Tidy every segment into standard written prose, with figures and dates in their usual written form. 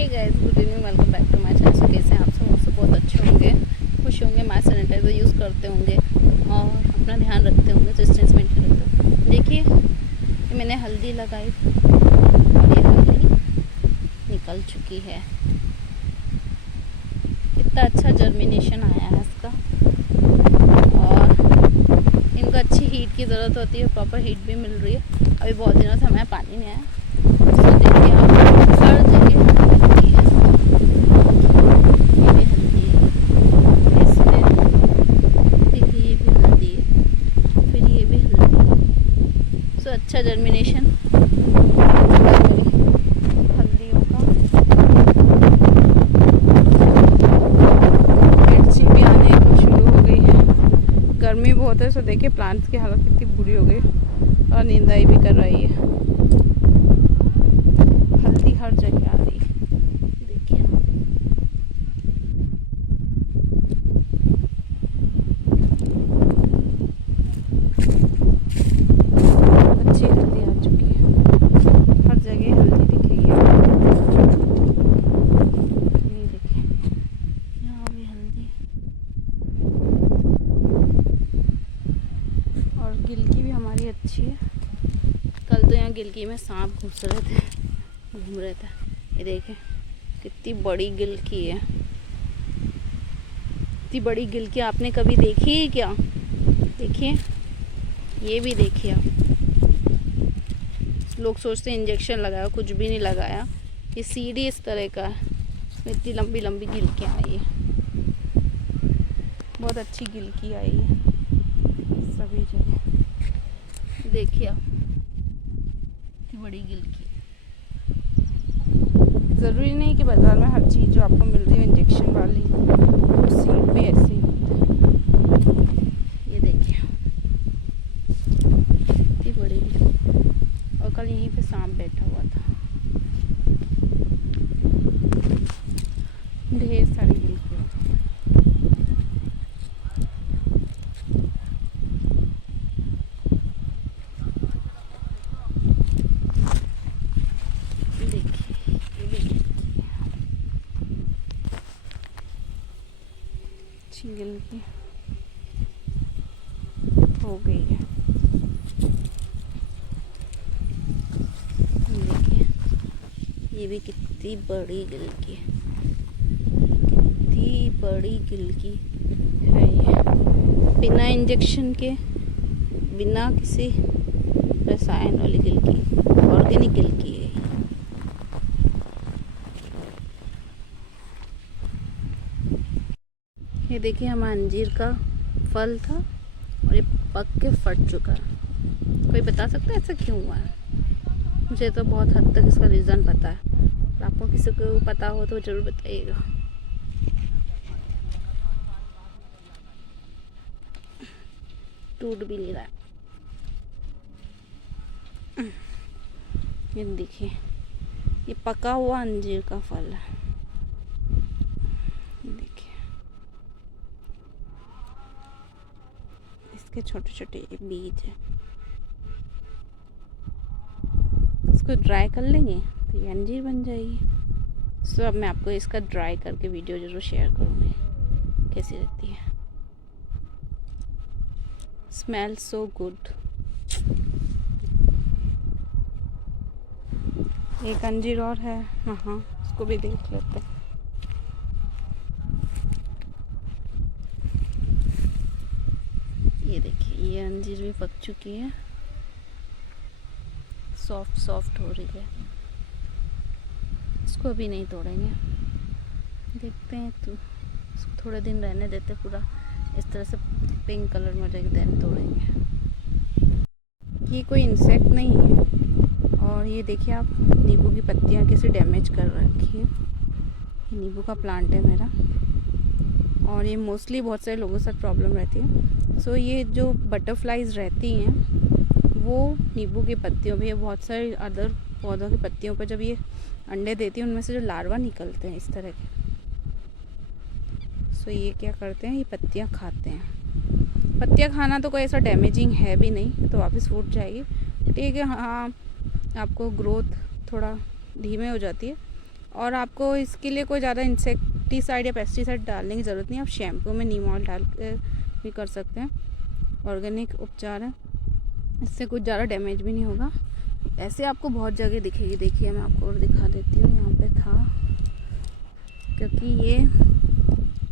Hey guys, good evening, welcome back to my channel. So कैसे हैं आप सब बहुत अच्छे होंगे, खुश होंगे, मास्क सैनिटाइजर यूज़ करते होंगे और अपना ध्यान रखते होंगे, डिस्टेंस मेंटेन रखते होंगे। देखिए ये मैंने हल्दी लगाई और ये हल्दी निकल चुकी है। कितना अच्छा जर्मिनेशन आया है इसका। और इनको अच्छी हीट की ज़रूरत होती है, प्रॉपर हीट भी मिल रही है। अभी बहुत दिनों से हमें पानी नहीं आया। तो देखिए आप हर जगह हल्दी है, ये भी हल्दी है, इसमें देखिए ये भी हल्दी है, फिर ये भी हल्दी है। सो अच्छा जर्मिनेशन हल्दियों का। मिर्ची भी आने को शुरू हो गई है। गर्मी बहुत है, सो देखिए प्लांट्स की हालत कितनी बुरी हो गई और नींदाई भी कर रही है। हल्दी हर जगह आ रही है, देखिए। अच्छी हल्दी आ चुकी है, हर जगह हल्दी दिखेगी। ये देखिए यहाँ भी हल्दी। और गिलकी भी हमारी अच्छी है। कल तो यहाँ गिलकी में सांप घुस रहे थे, घूम रहे थे। ये देखें कितनी बड़ी गिलकी है। इतनी बड़ी गिलकी आपने कभी देखी है क्या? देखिए ये भी देखिए आप। लोग सोचते हैं इंजेक्शन लगाया, कुछ भी नहीं लगाया। ये सीढ़ी इस तरह का है, इसमें इतनी लंबी लंबी गिलकियाँ आई है। बहुत अच्छी गिलकी आई है सभी जगह। देखिए आप इतनी बड़ी गिलकी। ज़रूरी नहीं कि बाज़ार में हर चीज़ जो आपको मिल रही है इंजेक्शन वाली, सीड भी ऐसी होती है। ये देखिए इतनी बड़ी गिलकी। और कल यहीं पे सांप बैठा हुआ था। ढेर सारी गिलकी। गिलकी हो गई है। देखिए ये भी कितनी बड़ी गिलकी है, कितनी बड़ी गिलकी है ये। बिना इंजेक्शन के, बिना किसी रसायन वाली गिलकी, ऑर्गेनिक गिलकी है। ये देखिए हमारा अंजीर का फल था और ये पक के फट चुका है। कोई बता सकता है ऐसा क्यों हुआ है? मुझे तो बहुत हद तक इसका रीज़न पता है। आपको किसी को पता हो तो ज़रूर बताइएगा। टूट भी नहीं रहा है। ये देखिए ये पका हुआ अंजीर का फल है। इसके छोटे छोटे बीज हैं। इसको ड्राई कर लेंगे तो ये अंजीर बन जाएगी। सो अब मैं आपको इसका ड्राई करके वीडियो ज़रूर शेयर करूँगी कैसी रहती है। Smell so good. एक अंजीर और है, हाँ उसको भी देख लेते हैं। ये देखिए ये अंजीर भी पक चुकी है, सॉफ्ट सॉफ्ट हो रही है। इसको अभी नहीं तोड़ेंगे, देखते हैं तो इसको थोड़े दिन रहने देते, पूरा इस तरह से पिंक कलर में रख देन तोड़ेंगे। ये कोई इंसेक्ट नहीं है। और ये देखिए आप नींबू की पत्तियाँ कैसे डैमेज कर रखी है। ये नींबू का प्लांट है मेरा और ये मोस्टली बहुत सारे लोगों के साथ प्रॉब्लम रहती है। सो ये जो बटरफ्लाइज रहती हैं वो नींबू की पत्तियों पे, बहुत सारे अदर पौधों की पत्तियों पर जब ये अंडे देती हैं उनमें से जो लार्वा निकलते हैं इस तरह के, सो ये क्या करते हैं, ये पत्तियाँ खाते हैं। पत्तियाँ खाना तो कोई ऐसा डैमेजिंग है भी नहीं, तो वापस फूट जाएगी। ठीक है, हाँ आपको ग्रोथ थोड़ा धीमे हो जाती है, और आपको इसके लिए कोई ज़्यादा इंसेक्टिसाइड या पेस्टिसाइड डालने की ज़रूरत नहीं। आप शैम्पू में नीम ऑयल डाल के भी कर सकते हैं। ऑर्गेनिक उपचार है, इससे कुछ ज़्यादा डैमेज भी नहीं होगा। ऐसे आपको बहुत जगह दिखेगी। देखिए मैं आपको और दिखा देती हूँ। यहाँ पे था, क्योंकि ये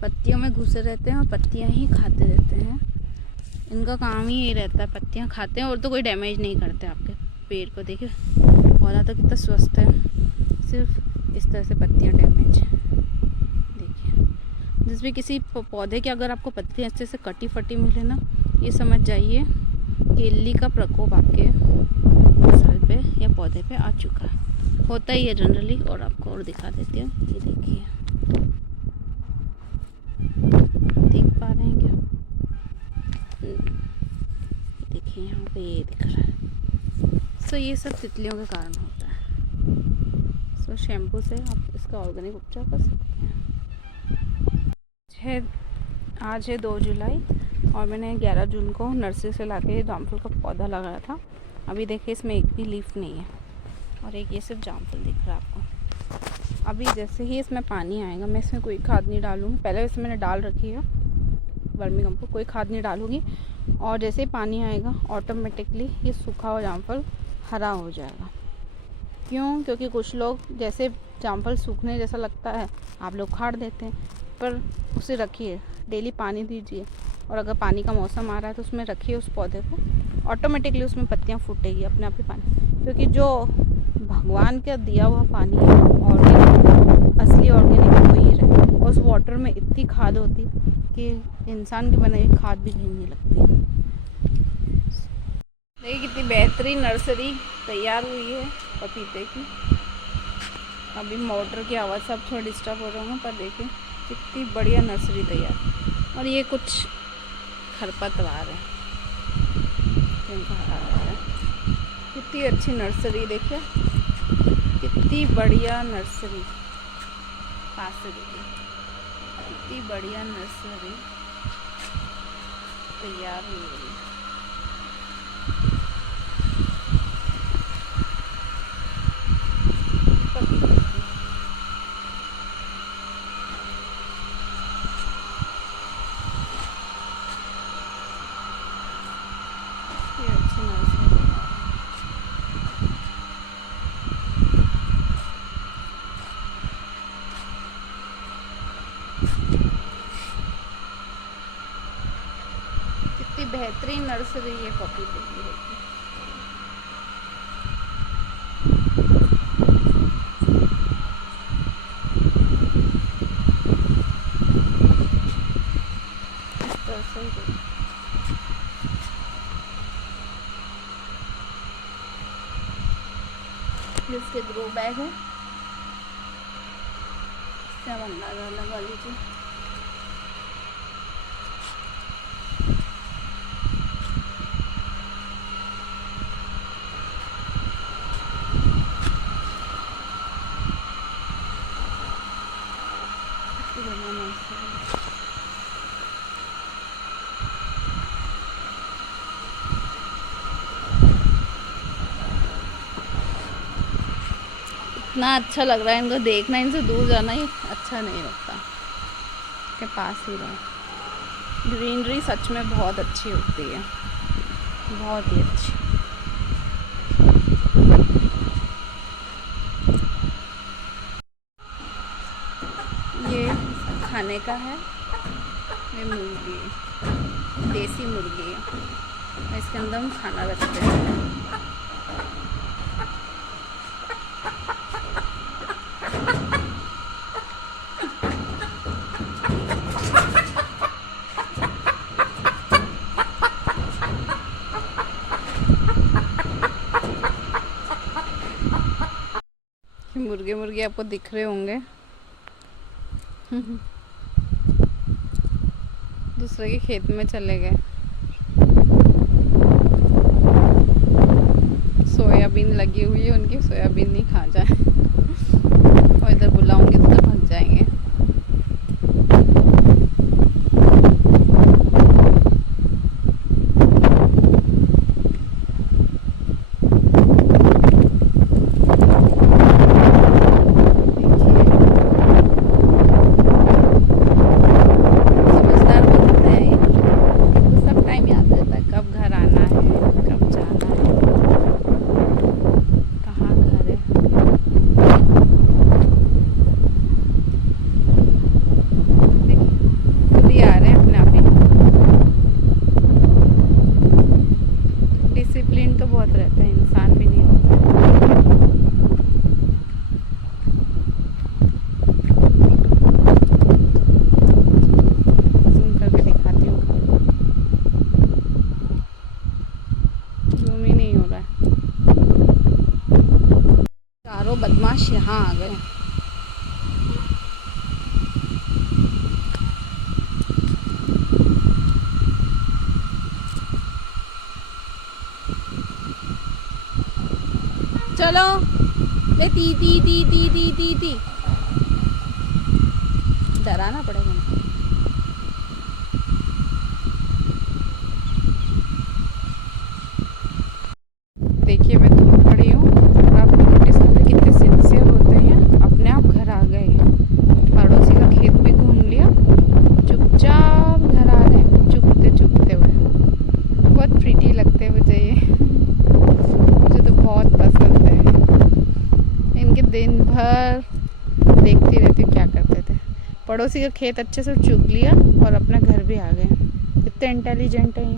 पत्तियों में घुसे रहते हैं और पत्तियाँ ही खाते रहते हैं। इनका काम ही यही रहता है, पत्तियाँ खाते हैं और तो कोई डैमेज नहीं करते आपके पेड़ को। देखिए पौधा तो कितना स्वस्थ है, सिर्फ इस तरह से पत्तियाँ डैमेज है। देखिए जिस भी किसी पौधे की अगर आपको पत्तियाँ अच्छे से कटी फटी मिले ना, ये समझ जाइए कि इल्ली का प्रकोप आपके फसल पे या पौधे पे आ चुका है। होता ही है जनरली। और आपको और दिखा देती हूँ। ये देखिए, देख पा रहे हैं क्या? देखिए यहाँ पे ये दिख रहा है। सो ये सब तितलियों के कारण होता है। सो शैम्पू से आप इसका ऑर्गेनिक उपचार कर सकते हैं। आज है 2 जुलाई और मैंने 11 जून को नर्सरी से लाके जामफल का पौधा लगाया था। अभी देखिए इसमें एक भी लीफ नहीं है और एक ये सिर्फ जामफल दिख रहा है आपको। अभी जैसे ही इसमें पानी आएगा, मैं इसमें कोई खाद नहीं डालूँगी। पहले इसमें मैंने डाल रखी है वर्मी कंपोस्ट, कोई खाद नहीं डालूँगी। और जैसे ही पानी आएगा ऑटोमेटिकली ये सूखा हुआ जामफल हरा हो जाएगा। क्यों? क्योंकि कुछ लोग जैसे जामफल सूखने जैसा लगता है आप लोग उखाड़ देते हैं, पर उसे रखिए, डेली पानी दीजिए। और अगर पानी का मौसम आ रहा है तो उसमें रखिए उस पौधे को, ऑटोमेटिकली उसमें पत्तियाँ फूटेगी अपने आप ही पानी। क्योंकि जो भगवान का दिया हुआ पानी है ऑर्गेनिक, असली ऑर्गेनिक वही रहे। और उस वाटर में इतनी खाद होती कि इंसान की बनाई हुई खाद भी कहीं नहीं लगती। देखिए कितनी बेहतरीन नर्सरी तैयार हुई है पपीते की। अभी मोटर की आवाज़ से अब थोड़ा डिस्टर्ब हो रहा हूँ, पर देखिए कितनी बढ़िया नर्सरी तैयार। और ये कुछ खरपतवार है, कितनी अच्छी नर्सरी। देखिए कितनी बढ़िया नर्सरी, पास से देखिए कितनी बढ़िया नर्सरी तैयार हुई है। कितनी बेहतरीन नर्सरी है पपीते की। इसके ग्रो बैग है, इससे हम अंदाजा लगा लीजिए। इतना अच्छा लग रहा है इनको देखना, इनसे दूर जाना ही अच्छा नहीं लगता, के पास ही रहो। ग्रीनरी सच में बहुत अच्छी होती है, बहुत ही अच्छी। ये खाने का है, ये मुर्गी, देसी मुर्गी है, इसके अंदर हम खाना रखते हैं। मुर्गे मुर्गे आपको दिख रहे होंगे दूसरे के खेत में चले गए। सोयाबीन लगी हुई है, उनकी सोयाबीन नहीं खा जाए और इधर बुलाऊंगी तो भाग जाएंगे। चलो ले ती ती ती ती ती ती ती डराना पड़ेगा उनको। देखिए मैं दूर खड़ी हूँ और आप नोटिस करिए कितने सिंसियर होते हैं। अपने आप घर आ गए, पड़ोसी का खेत भी घूम लिया, चुपचाप घर आ रहे हैं चुपते चुपते हुए। बहुत प्रीटी लगते हैं मुझे ये मुझे तो बहुत पसंद है। इनके दिन भर देखती रहती हूँ क्या करते थे। पड़ोसी का खेत अच्छे से चुग लिया और अपना घर भी आ गए। कितने इंटेलिजेंट है ये।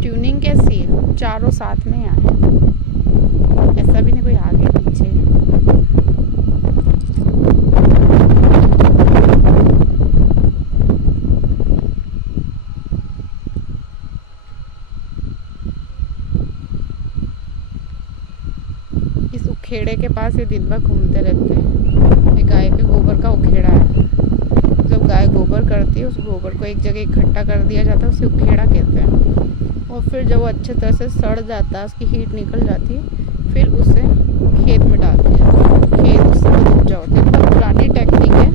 ट्यूनिंग कैसी है, चारों साथ में आए, ऐसा भी नहीं कोई आगे पीछे। इस उखेड़े के पास ये दिन भर घूमते रहते हैं। ये गाय के गोबर का उखेड़ा है। जब गाय गोबर करती है उस गोबर को एक जगह इकट्ठा कर दिया जाता है, उसे उखेड़ा कहते हैं। और फिर जब वो अच्छे तरह से सड़ जाता है, उसकी हीट निकल जाती है, फिर उसे खेत में डालते हैं। खेत उससे उपजा होती है। मतलब पुरानी टेक्निक है,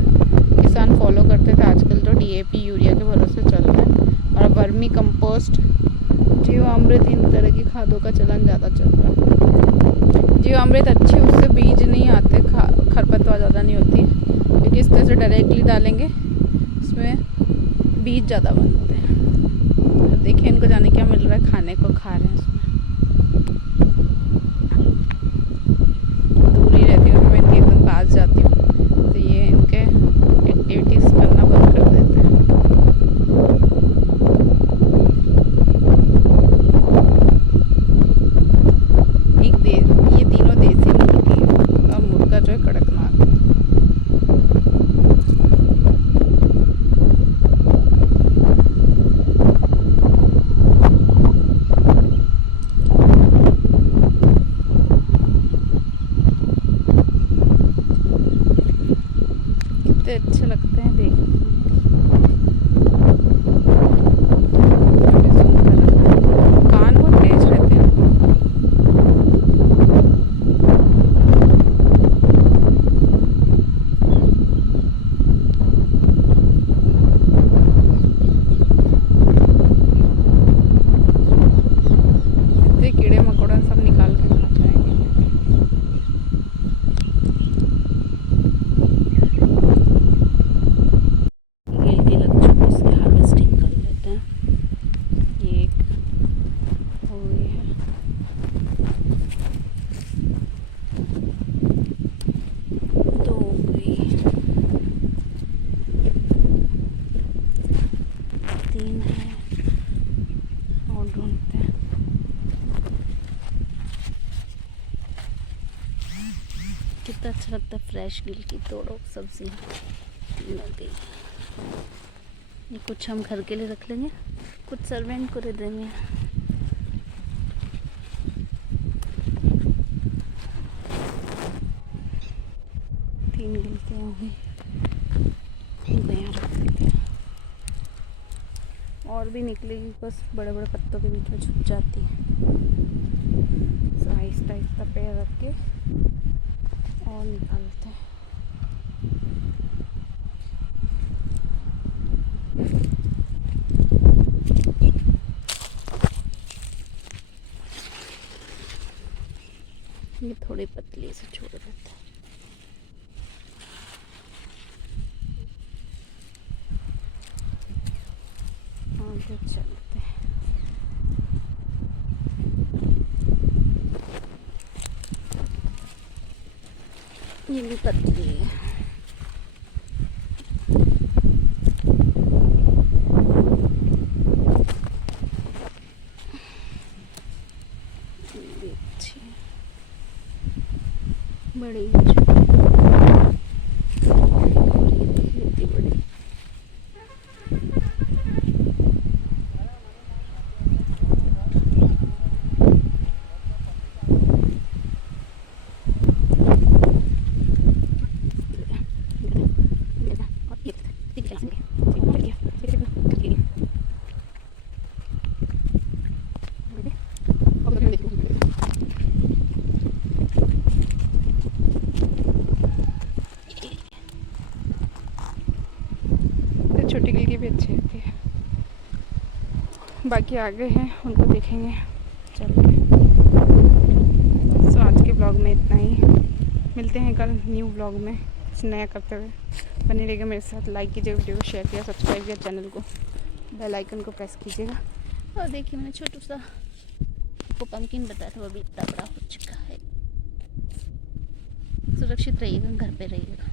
किसान फॉलो करते थे। आजकल तो DAP यूरिया के भरोसे चल रहा है और वर्मी कंपोस्ट, जीवामृत, इन तरह की खादों का चलन ज़्यादा चल रहा है। जीवामृत अच्छी, उससे बीज नहीं आते, खरपतवार ज़्यादा नहीं होती है, क्योंकि इस तरह से डायरेक्टली डालेंगे उसमें बीज ज़्यादा बनते हैं। देखिए इनको जाने क्या मिल रहा है, खाने को खा रहे हैं उसमें। दूर ही रहती हूँ मैं, इनके एकदम पास जाती हूँ तो ये इनके एक्टिविटीज़ करना बंद कर देते हैं। ये तीनों देसी मुर्गी है और मुर्गा जो है कड़कनाथ है। अच्छे लगते हैं देखने में। कान बहुत तेज रहते हैं। इतने कीड़े मकोड़े सब निकाल के खा जाएंगे। कितना अच्छा लगता है, फ्रेश गिल की तोड़ो सब्जी लग गई। ये कुछ हम घर के लिए रख लेंगे, कुछ सर्वेंट को दे देंगे। तीन गिलते होंगे, इनको यहाँ रख देते हैं। और भी निकलेगी, बस बड़े बड़े पत्तों के बीच में छुप जाती है। आहिस्ता आहिस्ता पैर रख के और निकालते हैं। ये थोड़ी पतली से छोड़ देते हैं। आगे चलते हैं। ये भी पतली है। ये भी अच्छी है, बड़ी है। और ये देखिए इतनी बड़ी। भी अच्छी रहती है। बाकी आगे हैं उनको देखेंगे चल के। सो आज के ब्लॉग में इतना ही, मिलते हैं कल न्यू ब्लॉग में कुछ नया करते हुए। बने रहिएगा मेरे साथ, लाइक कीजिएगा वीडियो को, शेयर किया, सब्सक्राइब किया चैनल को, बेल आइकन को प्रेस कीजिएगा। और देखिए मैंने छोटू सा आपको पंपकिन बताया था, वो भी इतना बड़ा हो चुका है। सुरक्षित रहिएगा, घर पे रहिएगा।